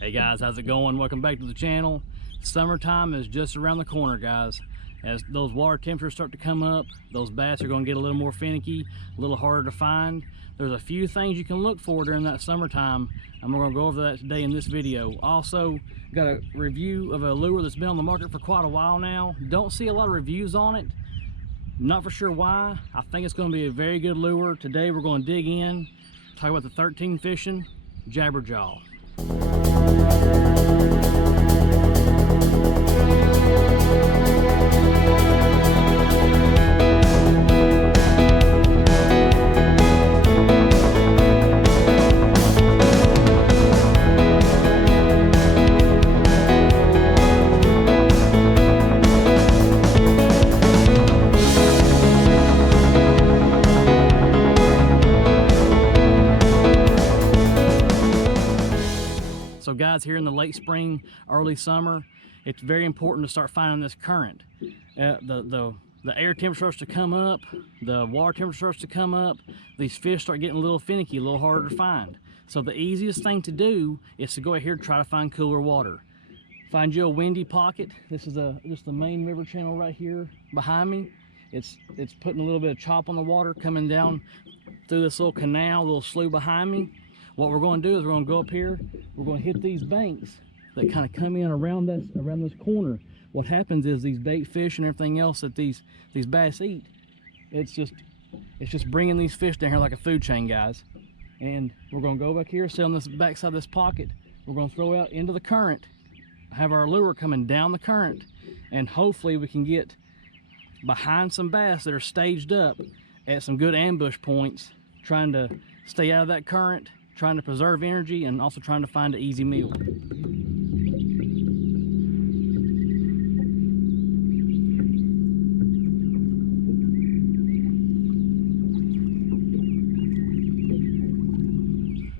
Hey guys, how's it going? Welcome back to the channel. Summertime is just around the corner, guys. As those water temperatures start to come up, those bass are going to get a little more finicky, a little harder to find. There's a few things you can look for during that summertime, and we're going to go over that today in this video. Also, got a review of a lure that's been on the market for quite a while now. Don't see a lot of reviews on it. Not for sure why. I think it's going to be a very good lure. Today we're going to dig in, talk about the 13 Fishing Jabber Jaw. So guys, here in the late spring, early summer, it's very important to start finding this current. The air temperature starts to come up, the water temperature starts to come up, these fish start getting a little finicky, a little harder to find. So the easiest thing to do is to go ahead and try to find cooler water. Find you a windy pocket. This is just the main river channel right here behind me. It's putting a little bit of chop on the water coming down through this little canal, little slough behind me. What we're going to do is we're going to go up here, we're going to hit these banks that kind of come in around this corner. What happens is these bait fish and everything else that these bass eat, it's just bringing these fish down here like a food chain, guys. And we're going to go back here, sit on this back side of this pocket, we're going to throw out into the current, have our lure coming down the current, and hopefully we can get behind some bass that are staged up at some good ambush points, trying to stay out of that current, trying to preserve energy, and also trying to find an easy meal.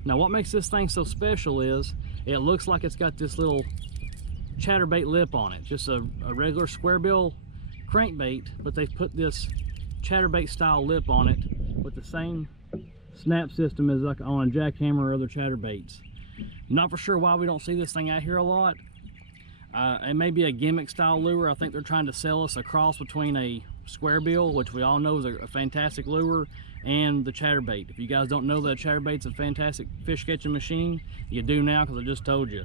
Now what makes this thing so special is it looks like it's got this little chatterbait lip on it, just a regular square bill crankbait, but they've put this chatterbait style lip on it with the same snap system as like on a jackhammer or other chatterbaits. Not for sure why we don't see this thing out here a lot. It may be a gimmick style lure. I think they're trying to sell us a cross between a square bill, which we all know is a fantastic lure, and the chatterbait. If you guys don't know that a chatterbait's a fantastic fish catching machine, you do now because I just told you.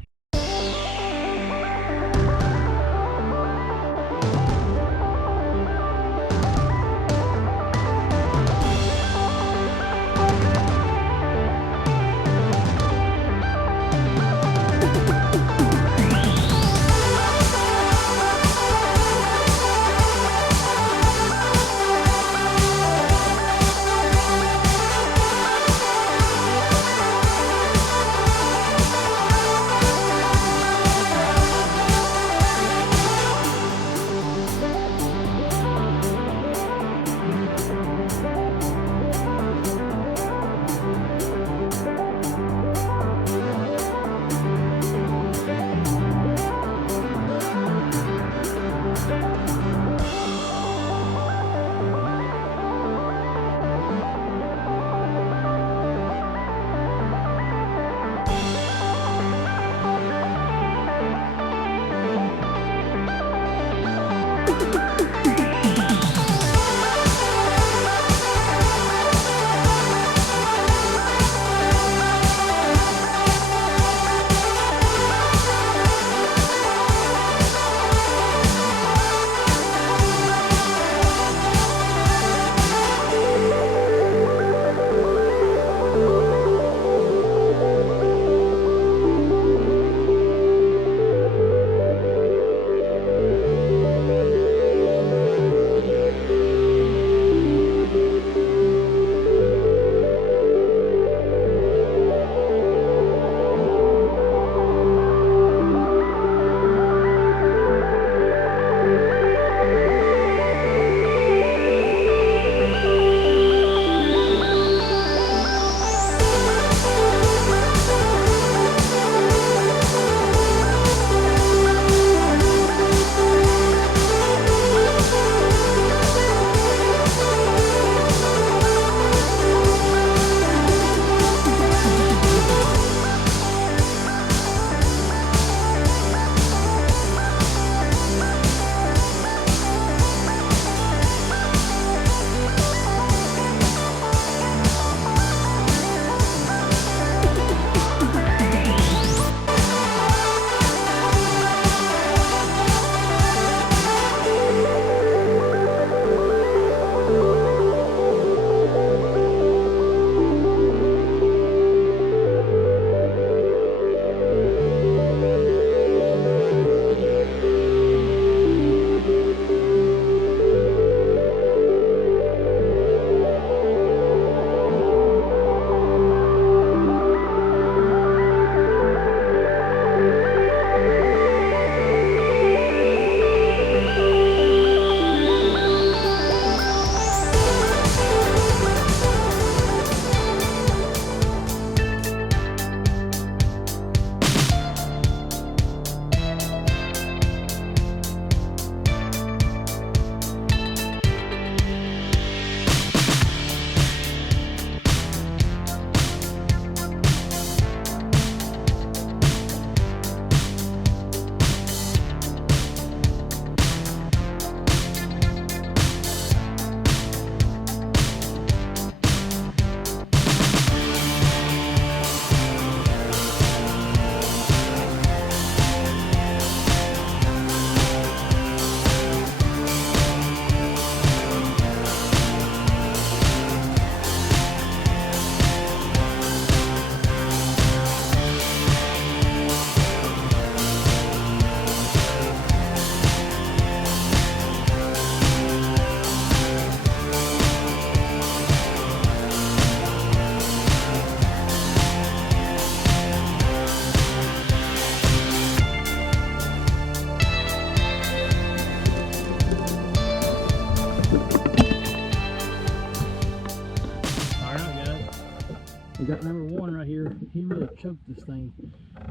choked this thing.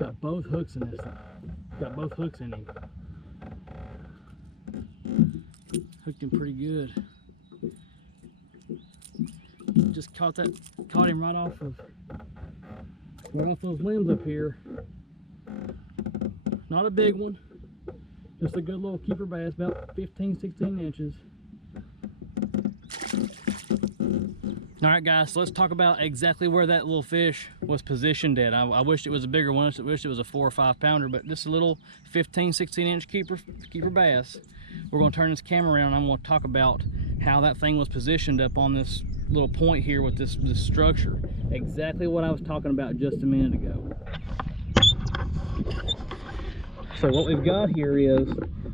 Got both hooks in this thing. Got both hooks in him. Hooked him pretty good. Just caught him right off those limbs up here. Not a big one. Just a good little keeper bass, about 15, 16 inches. All right, guys, so let's talk about exactly where that little fish was positioned at. I wish it was a bigger one. I wish it was a 4 or 5 pounder, but just a little 15, 16 inch keeper bass. We're going to turn this camera around and I'm going to talk about how that thing was positioned up on this little point here with this structure. Exactly what I was talking about just a minute ago. So what we've got here is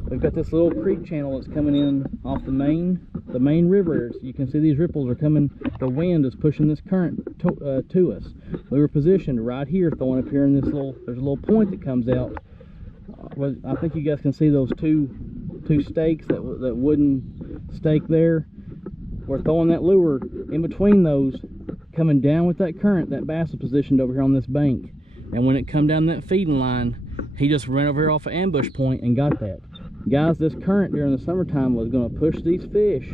we've got this little creek channel that's coming in off the main river. You can see these ripples are coming. The wind is pushing this current to us. We were positioned right here, throwing up here in this little. There's a little point that comes out. I think you guys can see those two stakes, that wooden stake there. We're throwing that lure in between those, coming down with that current. That bass is positioned over here on this bank, and when it come down that feeding line, he just ran over here off an ambush point and got that. Guys, this current during the summertime was going to push these fish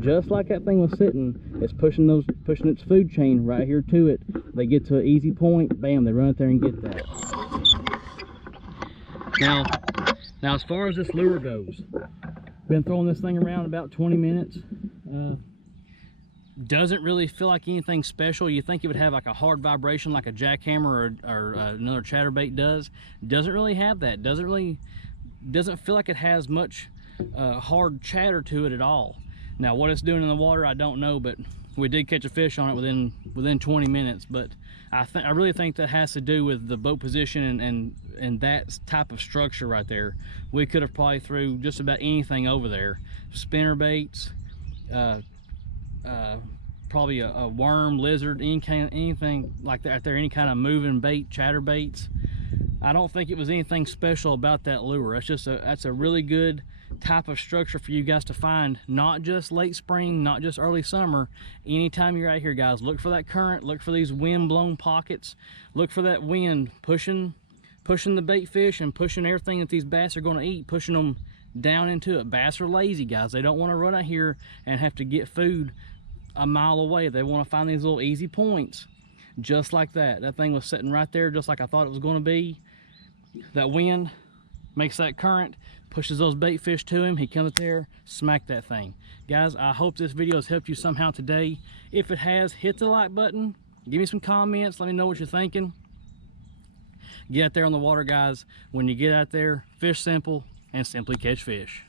just like that thing was sitting. It's pushing its food chain right here to it. They get to an easy point, bam, they run out there and get that. Now as far as this lure goes, been throwing this thing around about 20 minutes. Doesn't really feel like anything special. You think it would have like a hard vibration like a jackhammer or another chatterbait does. Doesn't really have that. Doesn't feel like it has much hard chatter to it at all. Now what it's doing in the water, I don't know, but we did catch a fish on it within 20 minutes. But I really think that has to do with the boat position and that type of structure right there. We could have probably threw just about anything over there. Spinner baits, probably a worm, lizard, anything like that there, any kind of moving bait, chatterbaits. I don't think it was anything special about that lure. That's a really good type of structure for you guys to find, not just late spring, not just early summer. Anytime you're out here, guys, look for that current, look for these wind blown pockets, look for that wind pushing the bait fish and pushing everything that these bass are going to eat, pushing them down into it. Bass are lazy, guys. They don't want to run out here and have to get food a mile away. They want to find these little easy points. Just like that. That thing was sitting right there just like I thought it was going to be. That wind makes that current, pushes those bait fish to him. He comes up there, smack that thing. Guys, I hope this video has helped you somehow today. If it has, hit the like button. Give me some comments. Let me know what you're thinking. Get out there on the water, guys. When you get out there, fish simple and simply catch fish.